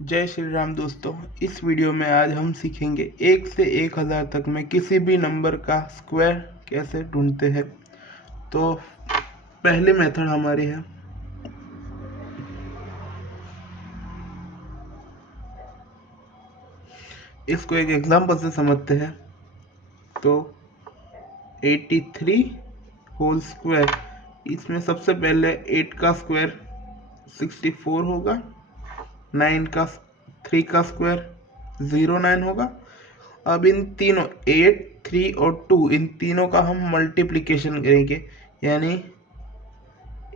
जय श्री राम दोस्तों। इस वीडियो में आज हम सीखेंगे 1 से 1000 तक में किसी भी नंबर का स्क्वायर कैसे ढूंढते हैं। तो पहली मेथड हमारी है, इसको एक एग्जांपल से समझते हैं। तो 83 होल स्क्वायर, इसमें सबसे पहले 8 का स्क्वायर 64 होगा, 3 का स्क्वायर 09 होगा। अब इन तीनों 8, 3 और 2 इन तीनों का हम मल्टीप्लिकेशन करेंगे, यानी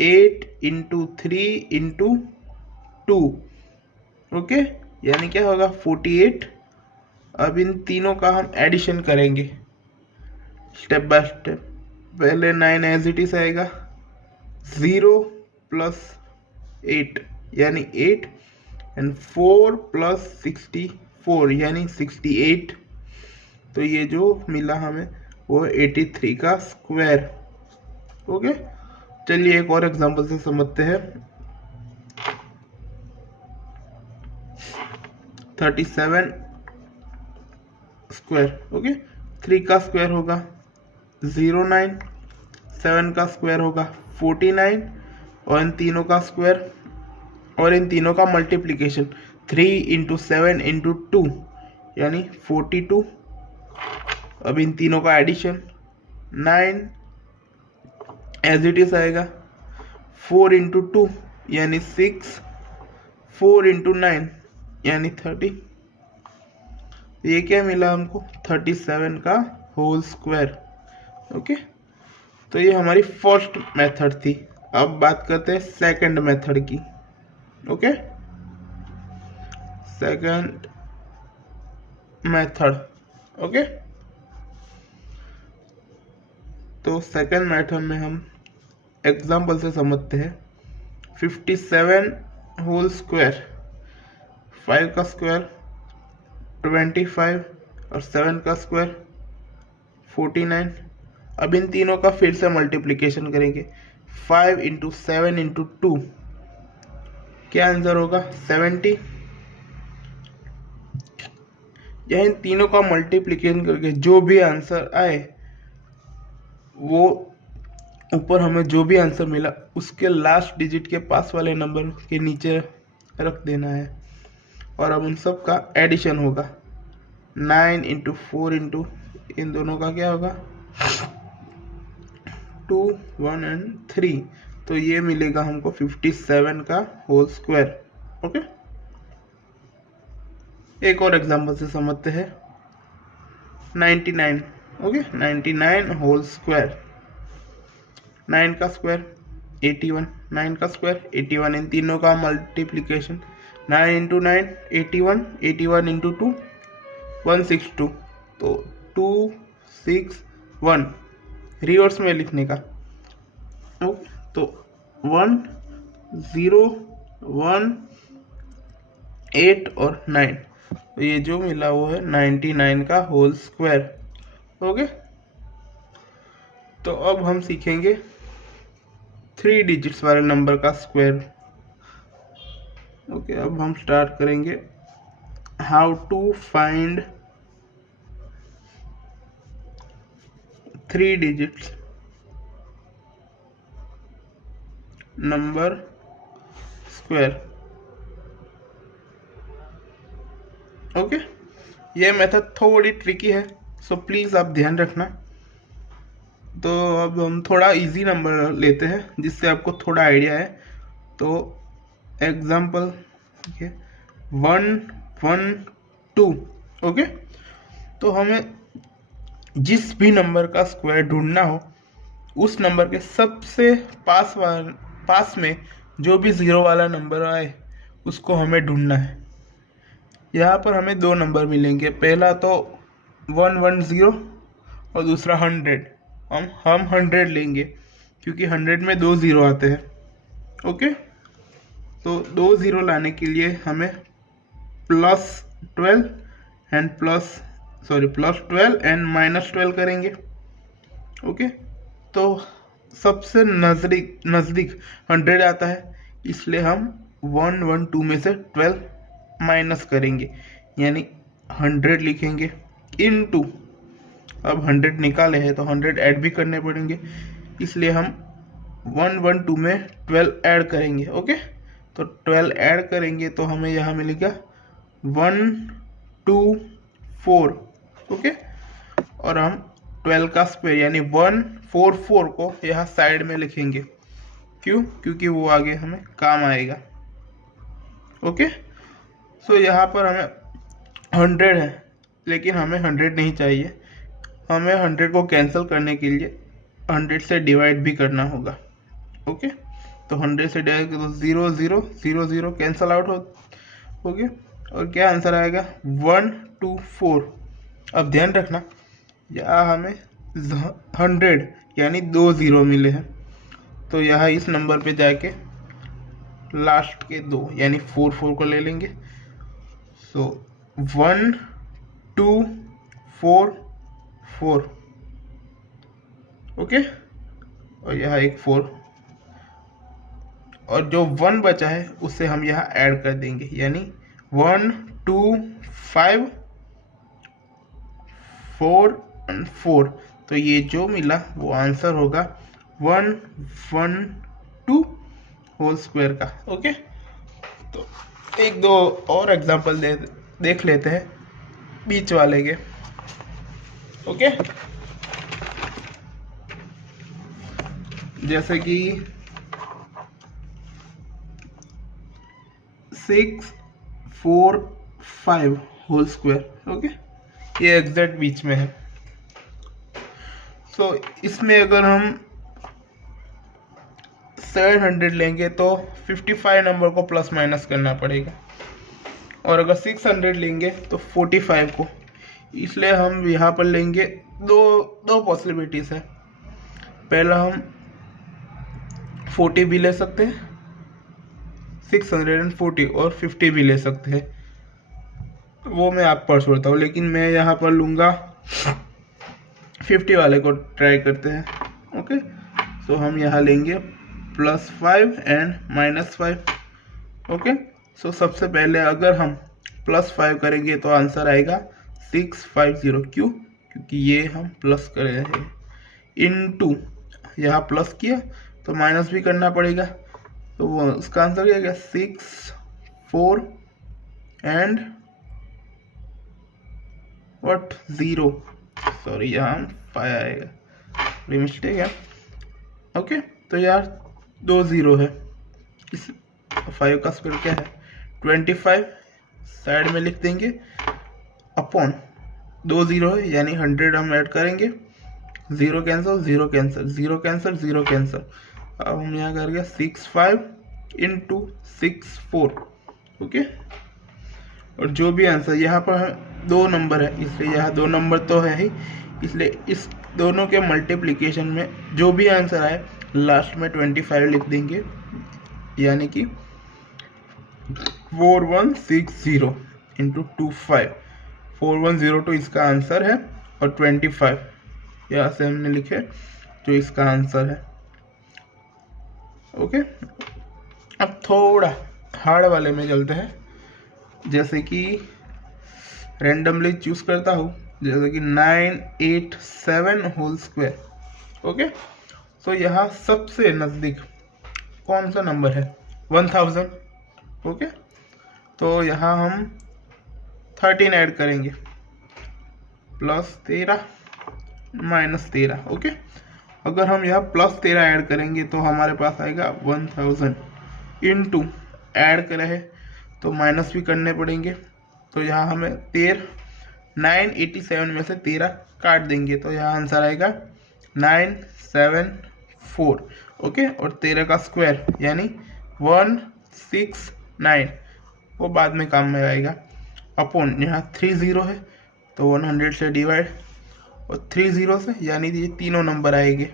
8 इंटू 3 इंटू 2, ओके, यानी क्या होगा 48। अब इन तीनों का हम एडिशन करेंगे स्टेप बाय स्टेप। पहले 9 एज इट इज आएगा, 0 प्लस 8 यानी 8, एंड 4 प्लस 64 यानी 68। तो ये जो मिला हमें वो 83 का स्क्वायर। ओके, चलिए एक और एग्जांपल से समझते हैं। 37 स्क्वायर, ओके, 3 का स्क्वायर होगा 09, 7 का स्क्वायर होगा 49, और इन तीनों का स्क्वायर और इन तीनों का मल्टीप्लिकेशन 3 इंटू 7 इंटू 2 यानी 42। अब इन तीनों का एडिशन 9 एज इट इज आएगा, 4 इंटू 2 यानी 6, 4 इंटू 9 यानी 30। ये क्या मिला हमको 37 का होल स्क्वायर। ओके, तो ये हमारी फर्स्ट मेथड थी। अब बात करते हैं सेकंड मेथड की। Okay, second method. ओके, तो सेकंड मेथड में हम एग्जांपल से समझते हैं। 57 होल स्क्वायर, 5 का स्क्वायर 25 और 7 का स्क्वायर 49। अब इन तीनों का फिर से मल्टीप्लिकेशन करेंगे, 5 इंटू 7 इंटू 2, क्या आंसर होगा 70। यह इन तीनों का मल्टीप्लिकेशन करके जो भी आंसर आए वो ऊपर हमें जो भी आंसर मिला उसके लास्ट डिजिट के पास वाले नंबर के नीचे रख देना है, और अब उन सब का एडिशन होगा। 9 इंटू 4 इंटू इन दोनों का क्या होगा 2, 1 एंड 3। तो ये मिलेगा हमको 57 का होल स्क्वायर। ओके, एक और एग्जांपल से समझते हैं। 99, ओके, 99 होल स्क्वायर, 9 का स्क्वायर 81, 9 का स्क्वायर 81, इन तीनों का मल्टीप्लिकेशन 9 इंटू 9 81, 81 इंटू 2 162। तो 261 रिवर्स में लिखने का। तो 1 0 1 8 और 9, तो ये जो मिला वो है 99 का होल स्क्वायर। ओके, तो अब हम सीखेंगे 3 डिजिट्स वाले नंबर का स्क्वायर। ओके, अब हम स्टार्ट करेंगे how to find 3 digits number square. Okay, ये मेथड थोड़ी ट्रिकी है, सो प्लीज़ आप ध्यान रखना। तो अब हम थोड़ा इजी नंबर लेते हैं जिससे आपको थोड़ा आइडिया है। तो एग्जाम्पल 1 1 2। ओके, तो हमें जिस भी नंबर का स्क्वायर ढूंढना हो उस नंबर के सबसे पास में जो भी 0 वाला नंबर आए उसको हमें ढूंढना है। यहाँ पर हमें 2 नंबर मिलेंगे, पहला तो 110 और दूसरा 100। हम 100 लेंगे क्योंकि 100 में 2 0 आते हैं। ओके, तो 2 0 लाने के लिए हमें +12 एंड -12 करेंगे। ओके, तो सबसे नज़दीक 100 आता है, इसलिए हम 112 में से 12 माइनस करेंगे, यानी 100 लिखेंगे इनटू, अब 100 निकाले हैं तो 100 ऐड भी करने पड़ेंगे, इसलिए हम 112 में 12 ऐड करेंगे। ओके, तो 12 ऐड करेंगे तो हमें यहाँ मिलेगा 124। ओके, और हम 12 का स्क्वायर यानी 144 को यहाँ साइड में लिखेंगे। क्यों? क्योंकि वो आगे हमें काम आएगा। ओके, सो यहाँ पर हमें 100 है, लेकिन हमें 100 नहीं चाहिए, हमें 100 को कैंसिल करने के लिए 100 से डिवाइड भी करना होगा। ओके, तो 100 से डिवाइड तो 0 0 0 0 कैंसिल आउट हो गया, और क्या आंसर आएगा 124। अब ध्यान रखना, यहाँ हमें 100 यानी 2 0 मिले हैं, तो यहाँ इस नंबर पे जाके लास्ट के 2 यानी 4 4 को ले लेंगे। सो 1 2 4 4। ओके, और यहाँ एक 4, और जो 1 बचा है उससे हम यहाँ ऐड कर देंगे, यानी 1 2 5 4 और 4। तो ये जो मिला वो आंसर होगा 112 होल स्क्वायर का। ओके, तो एक दो और एग्जांपल देख लेते हैं बीच वाले के। ओके, जैसे कि 6 4 5 होल स्क्वायर। ओके, ये एग्जैक्ट बीच में है। सो इसमें अगर हम 700 लेंगे तो 55 नंबर को प्लस माइनस करना पड़ेगा, और अगर 600 लेंगे तो 45 को। इसलिए हम यहाँ पर लेंगे दो पॉसिबिलिटीज है। पहला हम 40 भी ले सकते हैं, 640, और 50 भी ले सकते हैं, वो मैं आप पर छोड़ता हूँ, लेकिन मैं यहाँ पर लूँगा 50 वाले को ट्राई करते हैं। ओके, सो हम यहाँ लेंगे +5 एंड -5। ओके, सो सबसे पहले अगर हम +5 करेंगे तो आंसर आएगा 650। क्यों? क्योंकि ये हम प्लस कर रहे हैं, इनटू यहाँ प्लस किया तो माइनस भी करना पड़ेगा, तो वो उसका आंसर क्या गया 6 4 एंड 0। सॉरी, यहाँ 5 आएगा, बड़ी मिस्टेक है। ओके, तो यार 2 0 है, इस 5 का स्क्वायर क्या है 25, साइड में लिख देंगे, अपॉन 2 0 है यानी 100 हम ऐड करेंगे, 0 कैंसिल 0 कैंसिल 0 कैंसिल 0 कैंसिल। अब हम यहाँ कर गया 65 इंटू 6 4। ओके, और जो भी आंसर यहाँ पर 2 नंबर है, इसलिए यहाँ 2 नंबर तो है ही, इसलिए इस दोनों के मल्टीप्लिकेशन में जो भी आंसर आए लास्ट में 25 लिख देंगे, यानी कि 4160 इंटू 25, 4102 इसका आंसर है, और 25 यहाँ से हमने लिखे जो इसका आंसर है। ओके, अब थोड़ा हार्ड वाले में चलते हैं, जैसे कि रैंडमली चूज करता हूँ, जैसे कि 987 होल स्क्वायर। ओके, तो यहाँ सबसे नज़दीक कौन सा नंबर है 1000। ओके, तो यहाँ हम 13 ऐड करेंगे, +13 -13। ओके, अगर हम यहाँ +13 ऐड करेंगे तो हमारे पास आएगा 1000, इनटू ऐड करे है तो माइनस भी करने पड़ेंगे, तो यहाँ हमें 987 में से 13 काट देंगे, तो यहाँ आंसर आएगा 974। ओके, और 13 का स्क्वायर यानी 169, वो बाद में काम में आएगा, अपॉन यहाँ 3 0 है तो 100 से डिवाइड, और 3 0 से यानी ये तीनों नंबर आएंगे।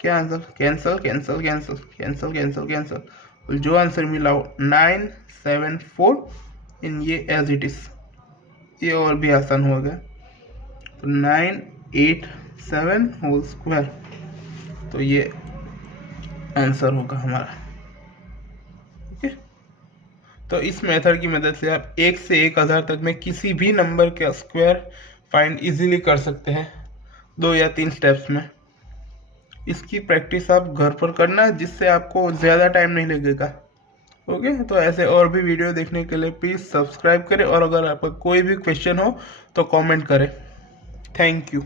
क्या answer cancel cancel cancel cancel cancel cancel, और जो आंसर मिला हो 974 इन ये एज इट इज, ये और भी आसान हो गया, तो 987 होल स्क्वायर, तो ये आंसर होगा हमारा। ओके, तो इस मेथड की मदद से आप 1 से 1000 तक में किसी भी नंबर का स्क्वायर फाइंड इजीली कर सकते हैं 2 या 3 स्टेप्स में। इसकी प्रैक्टिस आप घर पर करना, जिससे आपको ज़्यादा टाइम नहीं लगेगा। ओके, तो ऐसे और भी वीडियो देखने के लिए प्लीज़ सब्सक्राइब करें, और अगर आपका कोई भी क्वेश्चन हो तो कमेंट करें। Thank you.